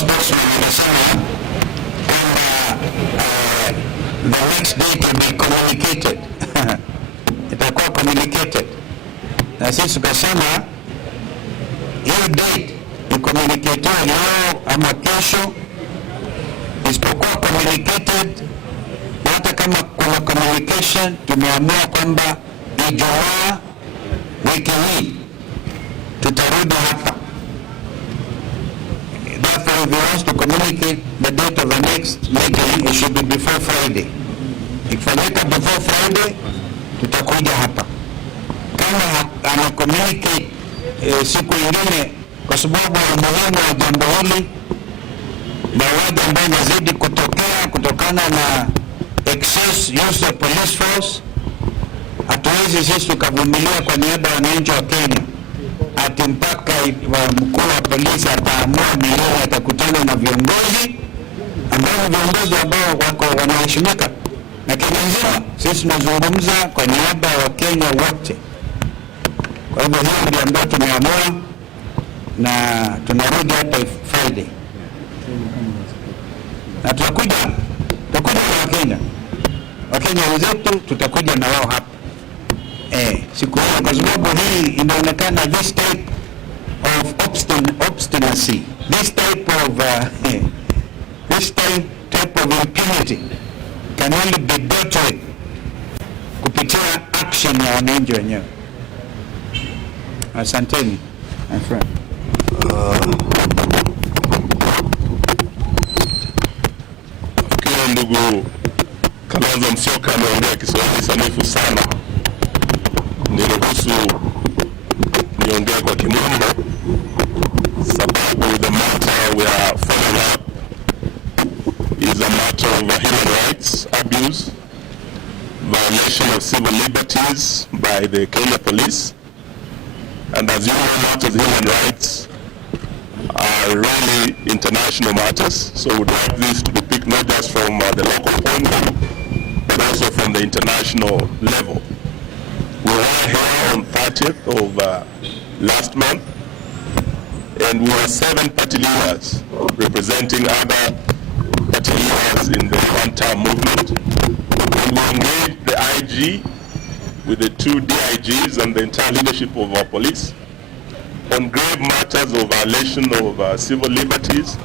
spokesman amesema kwamba the next day to be communicated itakuwa communicated, na sisi tukasema hiyo date icommunicatiwa leo ama kesho, isipokuwa communicated. Hata kama kuna communication, tumeamua kwamba Ijumaa wiki hii tutarudi hapa. Therefore, if you want to communicate the date of the next meeting, it should be before Friday. Ikifanyika before Friday, tutakuja hapa. Kama ana communicate siku ingine, kwa sababu umuhimu wa jambo hili na wadi ambayo inazidi kutokana na excess use of police force, hatuwezi sisi tukavumilia kwa niaba ya wananchi wa Kenya ati mpaka mkuu wa polisi ataamua milele atakutana na viongozi ambao wako wanaheshimika na Kenya nzima. Sisi tunazungumza kwa niaba ya Wakenya wote. Kwa hivyo hiyo ndio ambayo tumeamua, na tunarudi hapa Friday na tutakuja na Wakenya wenzetu, tutakuja na wao hapa siku hiyo, kwa sababu hii inaonekana this type of obstinacy, this type of impunity can only be dealt with kupitia action ya wananchi wenyewe. Asanteni my friend. Ndugu Kalonzo Musyoka ameongea Kiswahili sanifu sana. Niruhusu niongee kwa Kimombo, sababu the matter we are following up is a matter of human rights abuse, violation of civil liberties by the Kenya police, and as you know, matters of human rights are really international matters, so we would like this to be picked not just from the local point, but also from the international level. We were here on 30th of last month, and we were 7 party leaders representing other party leaders in the one-term movement. And we engaged the IG with the 2 DIGs and the entire leadership of our police on grave matters of violation of civil liberties,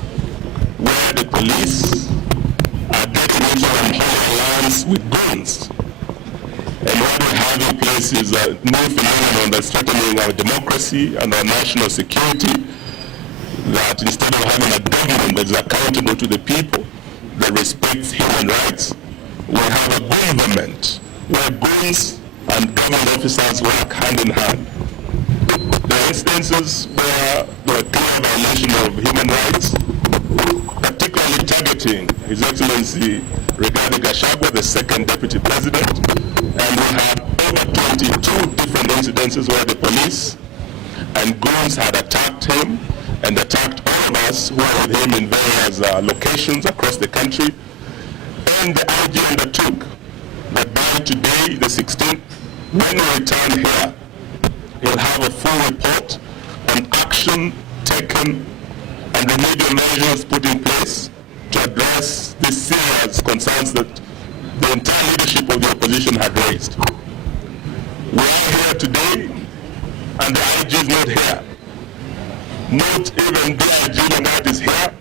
where the police are getting into unholy lands with guns. And what we have in place is a new phenomenon that's threatening our democracy and our national security, that instead of having a government that's accountable to the people, that respects human rights, we have a government where guns and government officers work hand in hand. There are instances where there are clear violation of human rights, particularly targeting His Excellency Rigathi Gachagua, the second Deputy President, and we have over 22 different incidences where the police and goons had attacked him and attacked all of us who were with him in various locations across the country. And the IG undertook that by today, the 16th, when we return here, we'll have a full report on action taken and remedial measures put in place to address the serious concerns that the entire leadership of the opposition had raised. We are here today, and the IG is not here. Not even DIG Langat is here.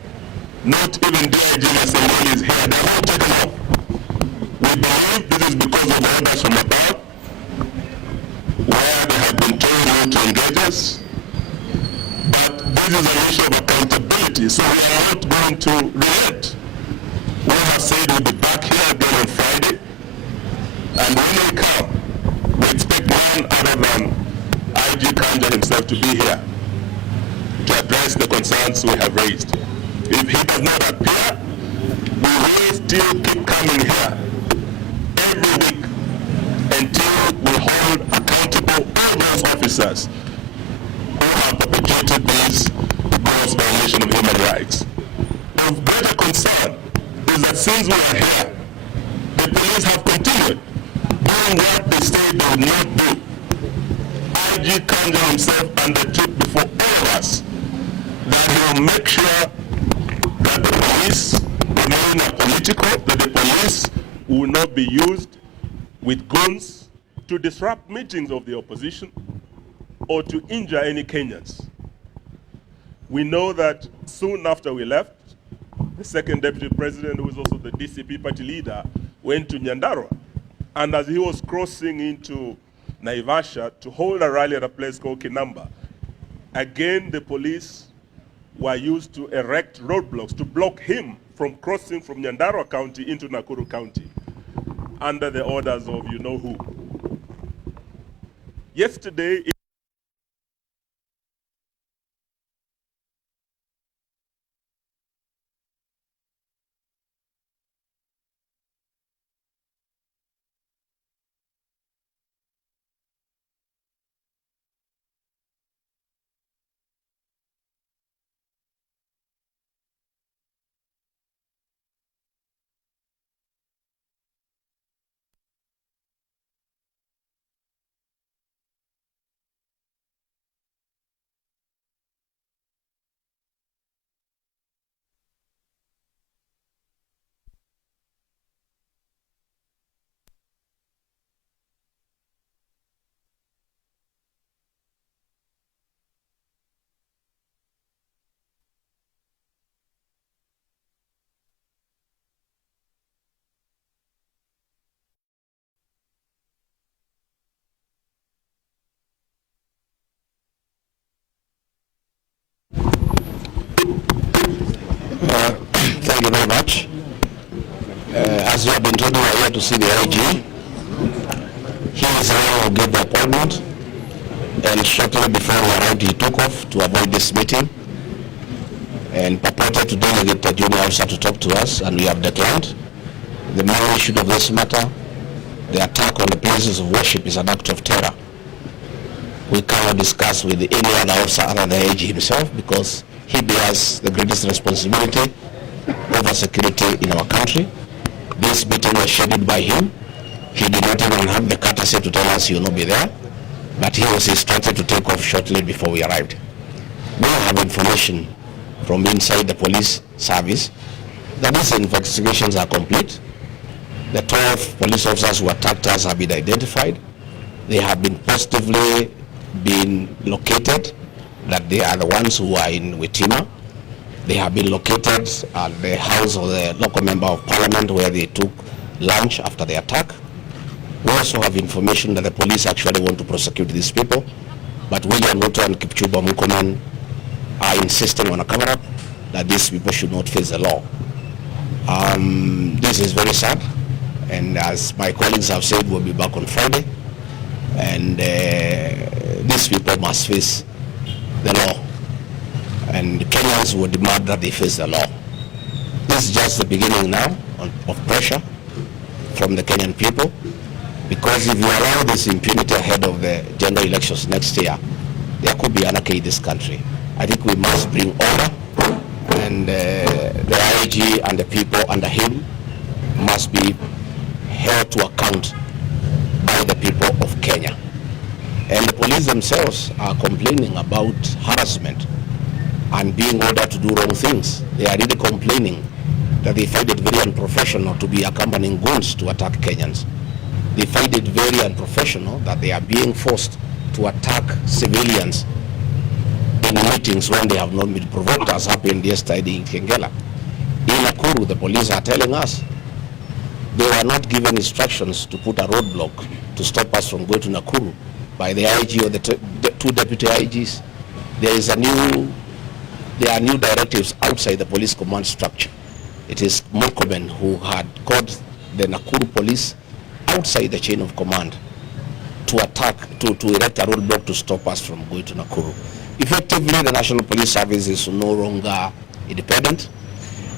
Not even DIG Masengeli is here. They're all taken off. We believe this is because of orders from above, where they have been told not to engage us. But this is an issue of accountability, so we are not going to relent. We have said we'll be back here again on Friday, and when we come, we expect none other than IG Kanja himself to be here to address the concerns we have raised. If he does not appear, we will still keep coming here every week until we hold accountable all those officers who have perpetrated these gross violations of human rights. Of greater concern is that since we are here, the police have continued doing what they said they would not do. IG Kanja himself undertook before all of us that he will make sure critical that the police will not be used with guns to disrupt meetings of the opposition or to injure any Kenyans. We know that soon after we left, the second deputy president, who is also the DCP party leader, went to Nyandarua. And as he was crossing into Naivasha to hold a rally at a place called Kinamba, again the police were used to erect roadblocks to block him from crossing from Nyandarua County into Nakuru County under the orders of you know who. Yesterday, thank you very much. As you have been told, we are here to see the IG. He is the one who gave the appointment, and shortly before we arrived, he took off to avoid this meeting and purported to delegate the junior officer to talk to us, and we have declined. The main issue of this matter, the attack on the places of worship, is an act of terror. We cannot discuss with any other officer other than the AG himself, because he bears the greatest responsibility over security in our country. This meeting was scheduled by him. He did not even have the courtesy to tell us he will not be there, but he was instructed to take off shortly before we arrived. We have information from inside the police service that these investigations are complete. The 12 police officers who attacked us have been identified. They have been positively been located, that they are the ones who are in Witima. They have been located at the house of the local member of parliament where they took lunch after the attack. We also have information that the police actually want to prosecute these people, but William Ruto and Kipchumba Murkomen are insisting on a cover-up that these people should not face the law. This is very sad, and as my colleagues have said, we'll be back on Friday, and these people must face the law, and Kenyans will demand that they face the law. This is just the beginning now of pressure from the Kenyan people, because if you allow this impunity ahead of the general elections next year, there could be anarchy in this country. I think we must bring order, and the IG and the people under him must be held to account by the people of Kenya. And the police themselves are complaining about harassment and being ordered to do wrong things. They are really complaining that they find it very unprofessional to be accompanying goons to attack Kenyans. They find it very unprofessional that they are being forced to attack civilians in meetings when they have not been provoked, as happened yesterday in Kengela. In Nakuru, the police are telling us they were not given instructions to put a roadblock to stop us from going to Nakuru by the IG or the two deputy IGs. There are new directives outside the police command structure. It is Murkomen who had called the Nakuru police outside the chain of command to attack, to erect a roadblock to stop us from going to Nakuru. Effectively, the National Police Service is no longer independent.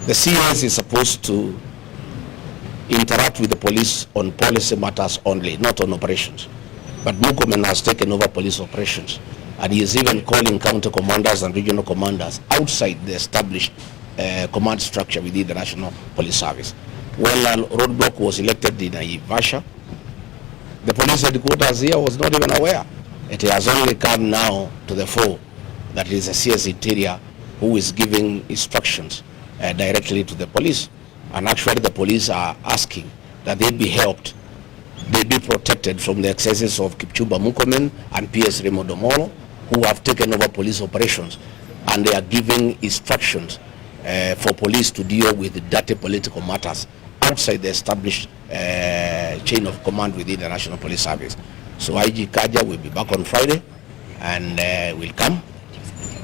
The CS is supposed to interact with the police on policy matters only, not on operations. But Murkomen has taken over police operations, and he is even calling counter commanders and regional commanders outside the established command structure within the National Police Service. When a roadblock was elected in Naivasha, the police headquarters here was not even aware. It has only come now to the fore that it is the CS Interior who is giving instructions directly to the police. And actually the police are asking that they be helped, they be protected from the excesses of Kipchumba Murkomen and PS Raymond Omolo, who have taken over police operations, and they are giving instructions for police to deal with dirty political matters outside the established chain of command within the National Police Service. So IG Kanja will be back on Friday, and will come.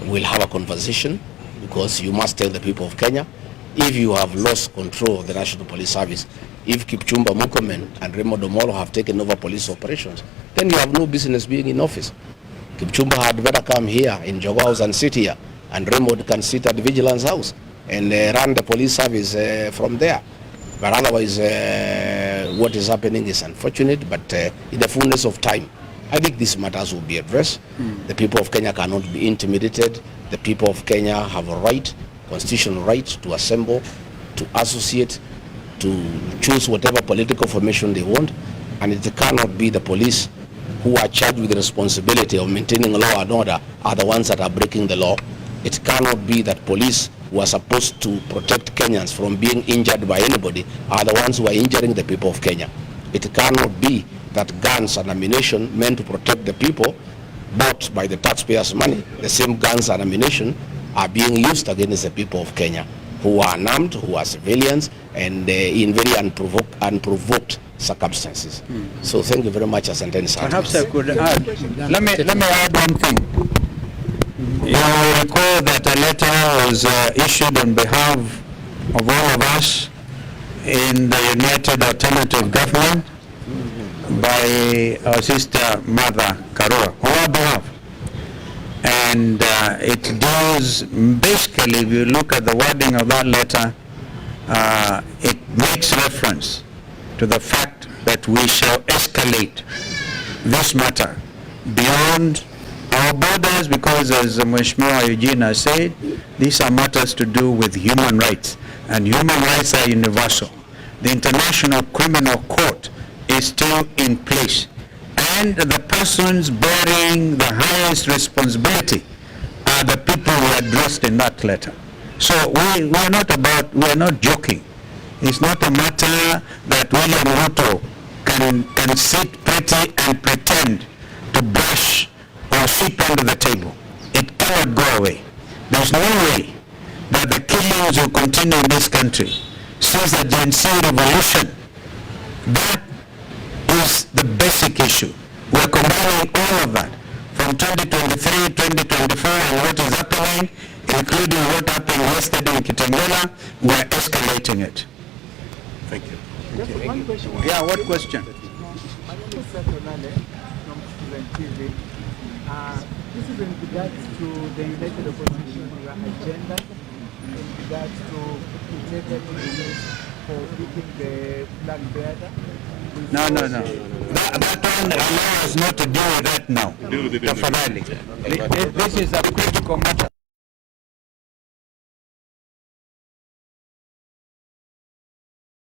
We'll have a conversation, because you must tell the people of Kenya, if you have lost control of the National Police Service, if Kipchumba Murkomen and Raymond Omolo have taken over police operations, then you have no business being in office. Kipchumba had better come here in Jogo House and sit here, and Raymond can sit at the Vigilance House and run the police service from there. But otherwise, what is happening is unfortunate, but in the fullness of time, I think these matters will be addressed. The people of Kenya cannot be intimidated. The people of Kenya have a right, constitutional right, to assemble, to associate, to choose whatever political formation they want, and it cannot be the police who are charged with the responsibility of maintaining law and order are the ones that are breaking the law. It cannot be that police who are supposed to protect Kenyans from being injured by anybody are the ones who are injuring the people of Kenya. It cannot be that guns and ammunition meant to protect the people, bought by the taxpayers' money, the same guns and ammunition are being used against the people of Kenya, who are unarmed, who are civilians, and in very unprovoked circumstances. So thank you very much, Asanteni sana. Perhaps I could add. Let me add one thing. You recall that a letter was issued on behalf of all of us in the United Alternative Government by our sister Mother Karua on our behalf. And it does, basically, if you look at the wording of that letter, it makes reference to the fact that we shall escalate this matter beyond our borders, because as Mheshimiwa Eugene said, these are matters to do with human rights, and human rights are universal. The International Criminal Court is still in place, and the persons bearing the highest responsibility are the people who are addressed in that letter. So we are not joking. It's not a matter that William Ruto can sit pretty and pretend to brush or sweep under the table. It cannot go away. There's no way that the killings will continue in this country since the Gen Z revolution. That is the basic issue. We're combining all of that from 2023, 2024, and what is happening, including what happened yesterday in Kitengela. We're escalating it. Thank you. Just one question. Yeah, what question? This is in regards to the United Opposition agenda, in regards to integrity for beating the flag bearer. No. That one allows us not to deal with that now. Tafadhali. This is a critical matter.